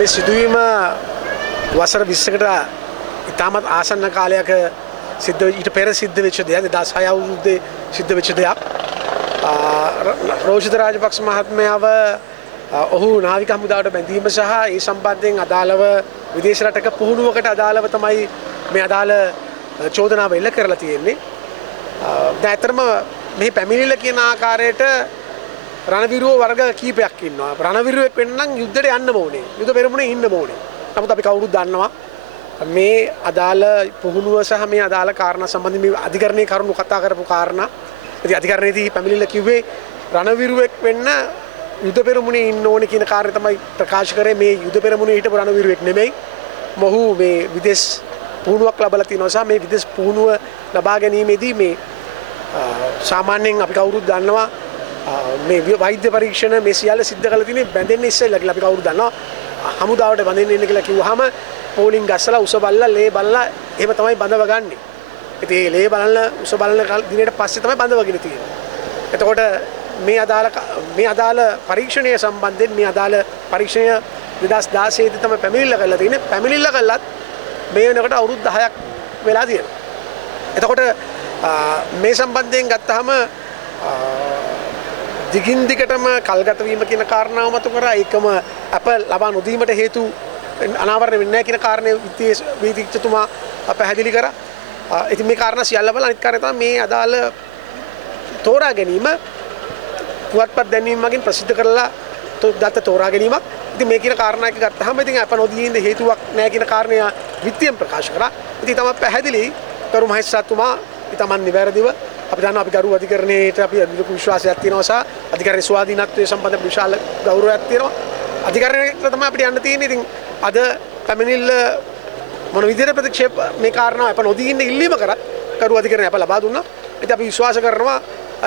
මේ සිදුවීම වසර 20කට ඉතාමත් ආසන්න කාලයක ඊට පෙර සිද්ධ වෙච්ච දෙයක් 2006 අවුරුද්දේ සිද්ධ වෙච්ච දෙයක්. රෝහිත රාජපක්ෂ මහත්මයාව ඔහු නාවික හමුදාවට බැඳීම සහ ඒ සම්බන්ධයෙන් අදාළව විදේශ රටක පුහුණුවකට අදාළව තමයි මේ අදාළ චෝදනාව එල්ල කරලා තියෙන්නේ. දැන් ඇත්තටම මේ පැමිණිල්ල කියන ආකාරයට රණවිරුව වර්ග කීපයක් ඉන්නවා. රණවිරුවෙක් වෙන්න නම් යුද්ධයට යන්න ඕනේ. යුද පෙරමුණේ ඉන්න ඕනේ. නමුත් අපි කවුරුත් දන්නවා මේ අදාළ පුහුණුව සහ මේ අදාළ කාරණා සම්බන්ධයෙන් මේ අධිකරණයේ කරුණු කතා කරපු කාරණා. ඉතින් අධිකරණයේදී පැමිණිල්ල කිව්වේ රණවිරුවෙක් වෙන්න යුද පෙරමුණේ ඉන්න ඕනේ කියන කාර්යය තමයි ප්‍රකාශ කරේ. මේ යුද පෙරමුණේ හිටපු රණවිරුවෙක් නෙමෙයි. මොහු මේ විදේශ පුහුණුවක් ලබලා තියෙනවා සහ මේ විදේශ පුහුණුව ලබා ගැනීමේදී මේ සාමාන්‍යයෙන් අපි කවුරුත් දන්නවා මේ වෛද්‍ය පරීක්ෂණ මේ සියල්ල සිද්ධ කරලා තියෙන්නේ බැඳෙන්න ඉස්සෙල්ලා කියලා අපි කවුරුත් දන්නවා. හමුදාවට බැඳෙන්න ඉන්න කියලා කිව්වහම පෝලිං ගස්සලා උස බලලා ලේ බලලා එහෙම තමයි බඳව ගන්නෙ. ඉතින් මේ ලේ බලලා උස බලන දිනේට පස්සේ තමයි බඳවගෙන තියෙන්නේ. එතකොට මේ අදාළ පරීක්ෂණය සම්බන්ධයෙන් මේ අදාළ පරීක්ෂණය 2016 දී තමයි පැමිණිල්ල කරලා තියෙන්නේ. පැමිණිල්ල කළත් මේ වෙනකොට අවුරුදු 10ක් වෙලා තියෙනවා. එතකොට මේ සම්බන්ධයෙන් ගත්තාම දිගින් දිගටම කල්ගත වීම කියන කාරණාව මතු කරා ඒකම අප ලබා නොදීමට හේතු අනාවරණය වෙන්නේ නැහැ කියන කාරණේ විද්‍යාඥතුමා පැහැදිලි කරා. ඉතින් මේ කාරණා සියල්ල බලලා අනිත් කාරණේ තමයි මේ අදාළ තෝරා ගැනීම පුවත්පත් දැන්වීම මගින් ප්‍රසිද්ධ කරලා දත්ත තෝරා ගැනීමක්. ඉතින් මේ කියන කාරණා එක ගත්තාම ඉතින් අප නොදී ඉන්න හේතුවක් නැහැ කියන කාරණය විත්තියෙන් ප්‍රකාශ කරා. ඉතින් තමයි පැහැදිලි කරු මහේස්ත්‍රාත්තුමා ඉතමන් නිවැරදිව අපි දන්නවා අපි ගරු අධිකරණයට අපි අධිකරණ විශ්වාසයක් තියෙනවා සහ අධිකරණයේ ස්වාධීනත්වයේ සම්බන්ධ විශාල ගෞරවයක් තියෙනවා. අධිකරණයට තමයි අපිට යන්න තියෙන්නේ. ඉතින් අද පැමිණිල්ල මොන විදිහට ප්‍රතික්ෂේප මේ කාරණාව අප නොදී ඉන්න ඉල්ලීම කරත් කරු අධිකරණය අප ලබා දුන්නා. ඉතින් අපි විශ්වාස කරනවා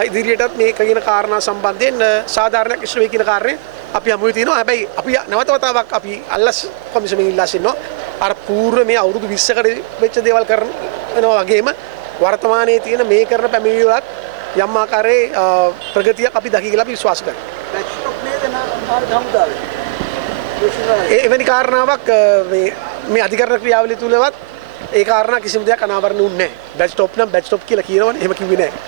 ඉදිරියටත් මේ කියන කාරණා සම්බන්ධයෙන් සාධාරණයක් ඉෂ්ට වෙයි කියන කාරණේ අපි හමුවේ තියෙනවා. හැබැයි අපි නැවත වතාවක් අපි අල්ලස් කොමිසමෙන් ඉල්ලා සිටිනවා. අර පූර්ව මේ අවුරුදු 20කට වෙච්ච දේවල් කරනවා වගේම වර්තමානයේ තියෙන මේ කරන පැමිණිලි වලත් යම් ආකාරයේ ප්‍රගතියක් අපි දකි කියලා අපි විශ්වාස කරනවා. එවැනි කාරණාවක් මේ අධිකරණ ක්‍රියාවලිය තුලවත් ඒ කාරණා කිසිම දෙයක් අනාවරණ වුණේ නැහැ. බැච් ස්ටොප් නම් බැච් ස්ටොප් කියලා කියනවනේ. එහෙම කිව්වේ නැහැ.